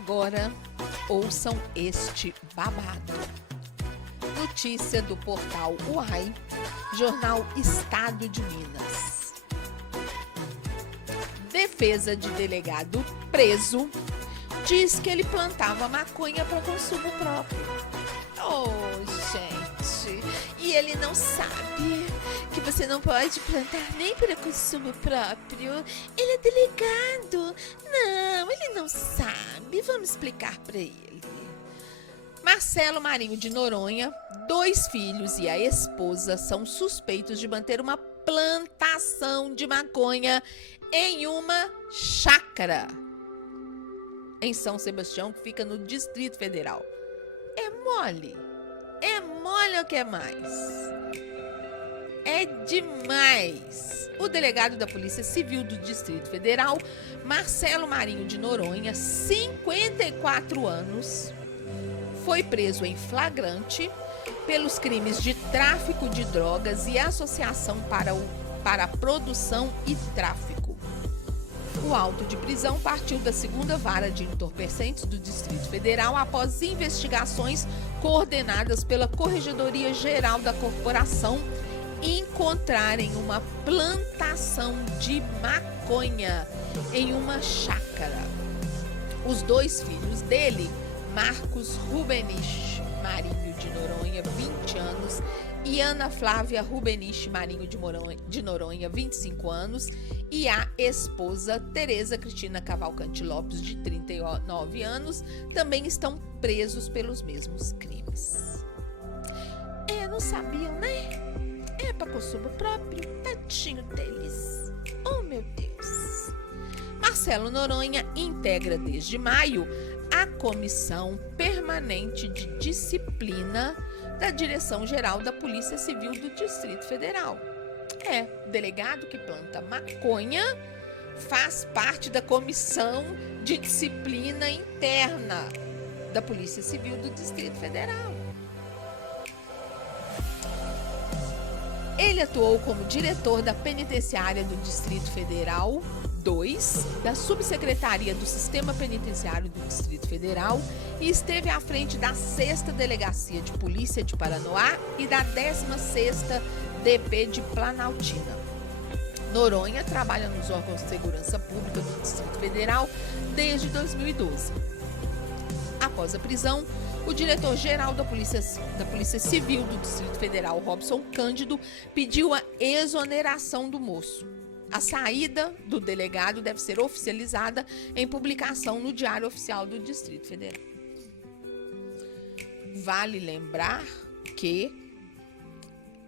Agora, ouçam este babado. Notícia do portal UAI, jornal Estado de Minas. Defesa de delegado preso diz que ele plantava maconha para consumo próprio. Oh, gente, e ele não sabe que você não pode plantar nem para consumo próprio. Ele é delegado. Não, ele não sabe. Vamos explicar para ele. Marcelo Marinho de Noronha, 2 filhos e a esposa são suspeitos de manter uma plantação de maconha em uma chácara em São Sebastião, que fica no Distrito Federal. É mole ou quer mais? É demais. O delegado da Polícia Civil do Distrito Federal, Marcelo Marinho de Noronha, 54 anos, foi preso em flagrante pelos crimes de tráfico de drogas e associação para a produção e tráfico. O auto de prisão partiu da 2ª Vara de Entorpecentes do Distrito Federal após investigações coordenadas pela Corregedoria Geral da Corporação encontrarem uma plantação de maconha em uma chácara. Os 2 filhos dele, Marcos Rubenich Marinho de Noronha, 20 anos, e Ana Flávia Rubenich Marinho de Noronha, 25 anos, e a esposa Tereza Cristina Cavalcante Lopes, de 39 anos, também estão presos pelos mesmos crimes. Não sabiam, né? É para consumo próprio, tadinho deles. Oh, meu Deus. Marcelo Noronha integra desde maio a Comissão Permanente de Disciplina da Direção-Geral da Polícia Civil do Distrito Federal. Delegado que planta maconha faz parte da Comissão de Disciplina Interna da Polícia Civil do Distrito Federal. Ele atuou como diretor da Penitenciária do Distrito Federal 2, da Subsecretaria do Sistema Penitenciário do Distrito Federal e esteve à frente da 6ª Delegacia de Polícia de Paranoá e da 16ª DP de Planaltina. Noronha trabalha nos órgãos de segurança pública do Distrito Federal desde 2012. Após a prisão, o diretor-geral da Polícia Civil do Distrito Federal, Robson Cândido, pediu a exoneração do moço. A saída do delegado deve ser oficializada em publicação no Diário Oficial do Distrito Federal. Vale lembrar que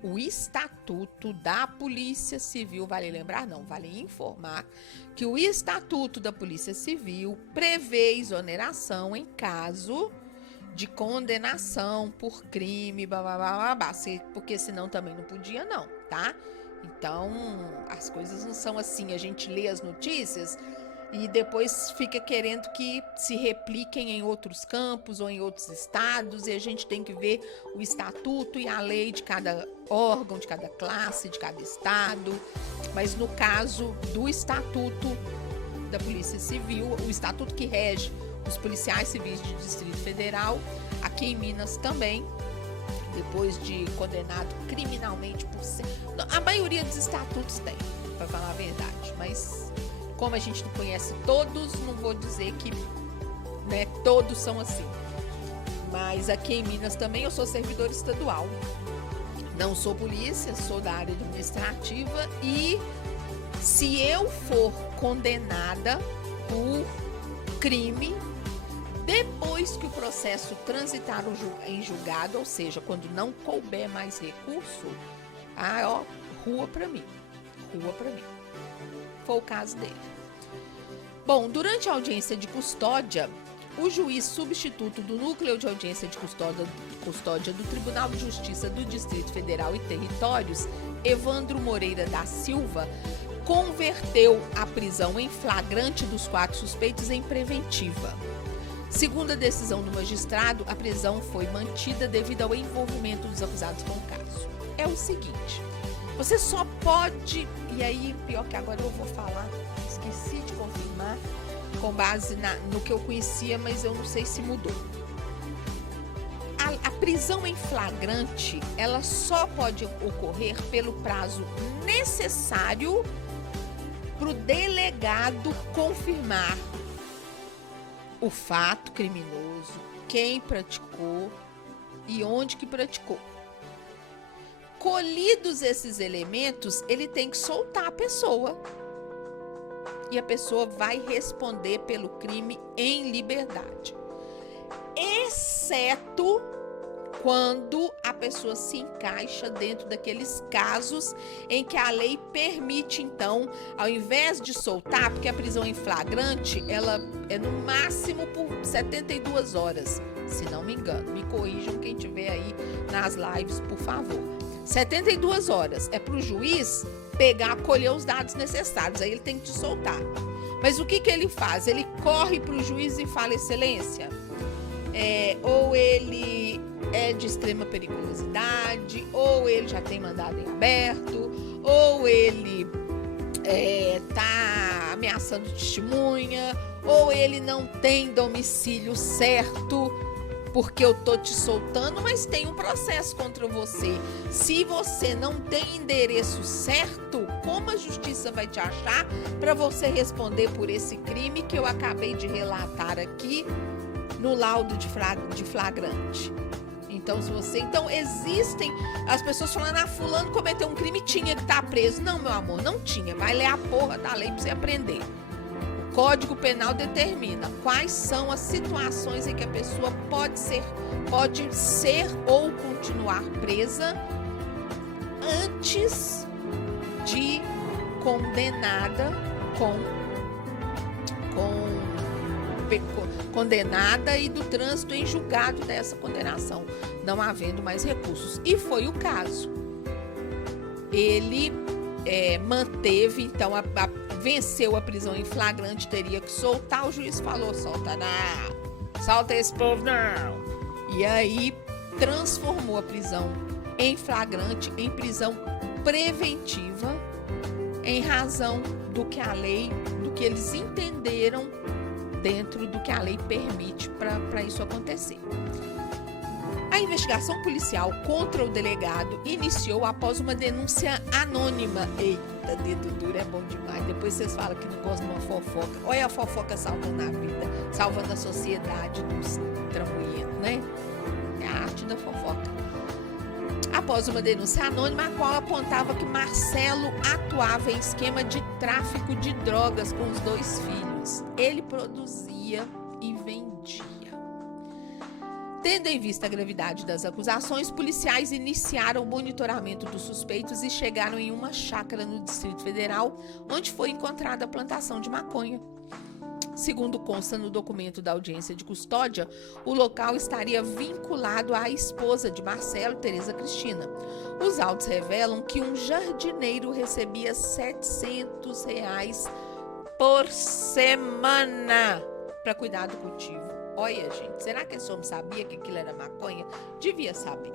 o Estatuto da Polícia Civil, vale informar que o Estatuto da Polícia Civil prevê exoneração em caso de condenação por crime, porque senão também não podia não, tá? Então, as coisas não são assim, a gente lê as notícias e depois fica querendo que se repliquem em outros campos ou em outros estados, e a gente tem que ver o estatuto e a lei de cada órgão, de cada classe, de cada estado. Mas no caso do Estatuto da Polícia Civil, o estatuto que rege os policiais civis do Distrito Federal, aqui em Minas também, depois de condenado criminalmente por ser... A maioria dos estatutos tem, para falar a verdade, mas como a gente não conhece todos, não vou dizer que, né, todos são assim. Mas aqui em Minas também eu sou servidor estadual, não sou polícia, sou da área administrativa, e se eu for condenada por crime, depois que o processo transitar em julgado, ou seja, quando não couber mais recurso, rua pra mim. Foi o caso dele. Bom, durante a audiência de custódia, o juiz substituto do Núcleo de Audiência de Custódia do Tribunal de Justiça do Distrito Federal e Territórios, Evandro Moreira da Silva, converteu a prisão em flagrante dos 4 suspeitos em preventiva. Segundo a decisão do magistrado, a prisão foi mantida devido ao envolvimento dos acusados com o caso. É o seguinte, você só pode, e aí, pior que agora eu vou falar, esqueci de confirmar, com base no que eu conhecia, mas eu não sei se mudou. A prisão em flagrante, ela só pode ocorrer pelo prazo necessário para o delegado confirmar o fato criminoso, quem praticou e onde que praticou. Colhidos esses elementos, ele tem que soltar a pessoa. E a pessoa vai responder pelo crime em liberdade. Exceto quando a pessoa se encaixa dentro daqueles casos em que a lei permite, então, ao invés de soltar, porque a prisão em flagrante, ela é no máximo por 72 horas, se não me engano. Me corrijam quem estiver aí nas lives, por favor. 72 horas é para o juiz pegar, colher os dados necessários, aí ele tem que te soltar. Mas o que ele faz? Ele corre para o juiz e fala: excelência, ou ele é de extrema periculosidade, ou ele já tem mandado em aberto, ou ele tá ameaçando testemunha, ou ele não tem domicílio certo, porque eu tô te soltando, mas tem um processo contra você. Se você não tem endereço certo, como a justiça vai te achar para você responder por esse crime que eu acabei de relatar aqui no laudo de flagrante? Então, existem as pessoas falando: fulano cometeu um crime, tinha que estar preso. Não, meu amor, não tinha. Vai ler a porra da lei para você aprender. O Código Penal determina quais são as situações em que a pessoa pode ser ou continuar presa antes de condenada condenada e do trânsito em julgado dessa condenação, não havendo mais recursos. E foi o caso. Ele manteve, então, venceu a prisão em flagrante, teria que soltar. O juiz falou: solta não, solta esse povo não. E aí transformou a prisão em flagrante em prisão preventiva, em razão do que a lei, do que eles entenderam dentro do que a lei permite para isso acontecer. A investigação policial contra o delegado iniciou após uma denúncia anônima. Eita, dedo duro é bom demais. Depois vocês falam que não gostam de uma fofoca. Olha a fofoca salvando a vida, salvando a sociedade dos tramulhentos, né? É a arte da fofoca. Após uma denúncia anônima, a qual apontava que Marcelo atuava em esquema de tráfico de drogas com os 2 filhos. Ele produzia e vendia. Tendo em vista a gravidade das acusações, policiais iniciaram o monitoramento dos suspeitos e chegaram em uma chácara no Distrito Federal, onde foi encontrada a plantação de maconha. Segundo consta no documento da audiência de custódia, o local estaria vinculado à esposa de Marcelo, Tereza Cristina. Os autos revelam que um jardineiro recebia R$ 700 por semana para cuidar do cultivo. Olha, gente, será que esse homem sabia que aquilo era maconha? Devia saber.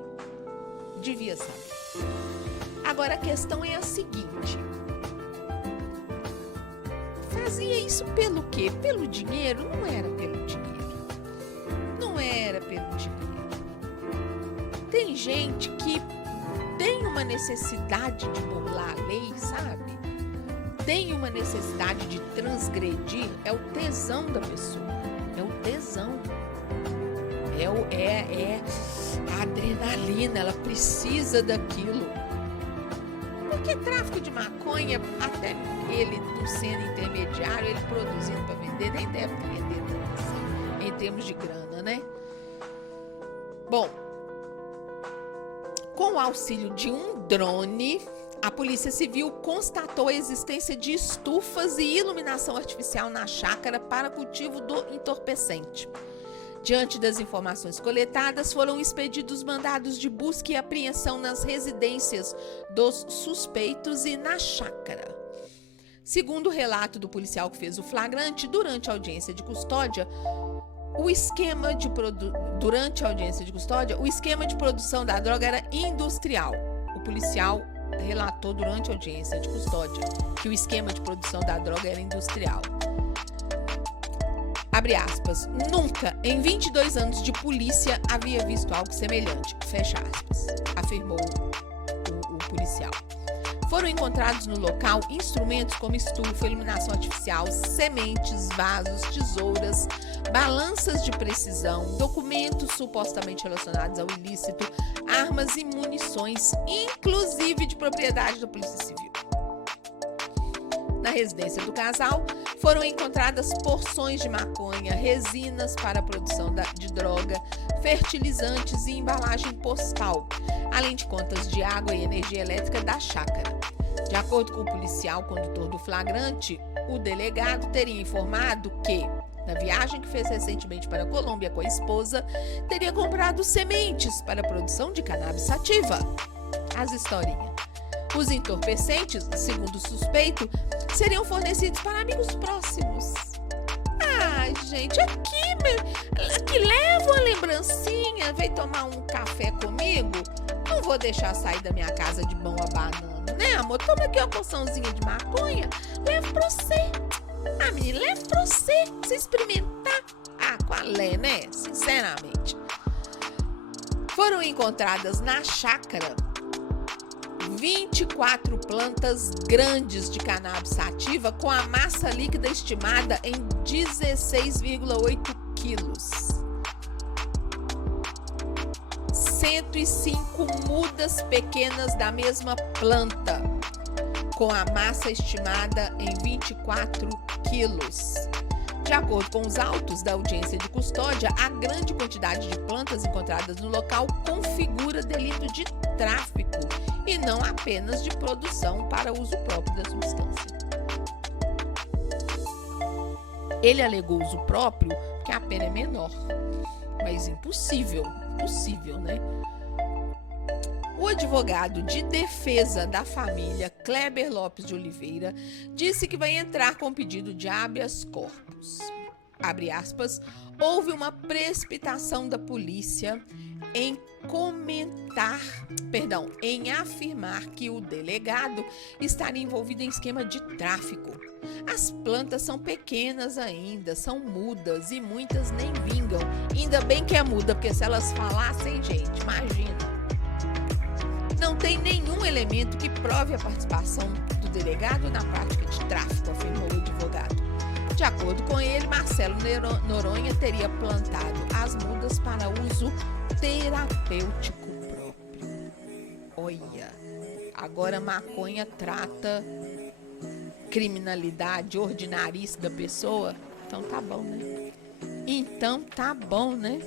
Agora, a questão é a seguinte: fazia isso pelo quê? Pelo dinheiro? Não era pelo dinheiro. Tem gente que tem uma necessidade de burlar a lei, sabe? Tem uma necessidade de transgredir. É o tesão da pessoa. É o tesão. É a adrenalina. Ela precisa daquilo. Porque tráfico de maconha, até ele não sendo intermediário, ele produzindo para vender, nem deve vender tanto assim, em termos de grana, né? Bom, com o auxílio de um drone, a Polícia Civil constatou a existência de estufas e iluminação artificial na chácara para cultivo do entorpecente. Diante das informações coletadas, foram expedidos mandados de busca e apreensão nas residências dos suspeitos e na chácara. Segundo o relato do policial que fez o flagrante, durante a audiência de custódia, o esquema de produção da droga era industrial. O policial relatou durante a audiência de custódia que o esquema de produção da droga era industrial. Abre aspas, nunca em 22 anos de polícia havia visto algo semelhante, fecha aspas, afirmou o policial. Foram encontrados no local instrumentos como estufa, iluminação artificial, sementes, vasos, tesouras, balanças de precisão, documentos supostamente relacionados ao ilícito, armas e munições, inclusive de propriedade da Polícia Civil. Na residência do casal, foram encontradas porções de maconha, resinas para a produção de droga, fertilizantes e embalagem postal, além de contas de água e energia elétrica da chácara. De acordo com o policial condutor do flagrante, o delegado teria informado que, na viagem que fez recentemente para a Colômbia com a esposa, teria comprado sementes para a produção de cannabis sativa. As historinhas. Os entorpecentes, segundo o suspeito, seriam fornecidos para amigos próximos. Ah, gente, aqui leva uma lembrancinha, vem tomar um café comigo. Não vou deixar sair da minha casa de mão a banana, né, amor? Toma aqui uma porçãozinha de maconha, leva pra você. Ah, menina, leva pra você experimentar. Ah, qual é, né? Sinceramente. Foram encontradas na chácara 24 plantas grandes de cannabis sativa com a massa líquida estimada em 16,8 quilos. 105 mudas pequenas da mesma planta, com a massa estimada em 24 quilos. De acordo com os autos da audiência de custódia, a grande quantidade de plantas encontradas no local configura delito de tráfico e não apenas de produção para uso próprio da substância. Ele alegou uso próprio porque a pena é menor, mas impossível, né? O advogado de defesa da família, Kleber Lopes de Oliveira, disse que vai entrar com pedido de habeas corpus. Abre aspas, houve uma precipitação da polícia em afirmar que o delegado estaria envolvido em esquema de tráfico. As plantas são pequenas ainda, são mudas e muitas nem vingam. Ainda bem que é muda, porque se elas falassem, gente, imagina. Não tem nenhum elemento que prove a participação do delegado na prática de tráfico, afirmou o advogado. De acordo com ele, Marcelo Noronha teria plantado as mudas para uso terapêutico próprio. Olha, agora maconha trata criminalidade ordinarice da pessoa? Então tá bom, né?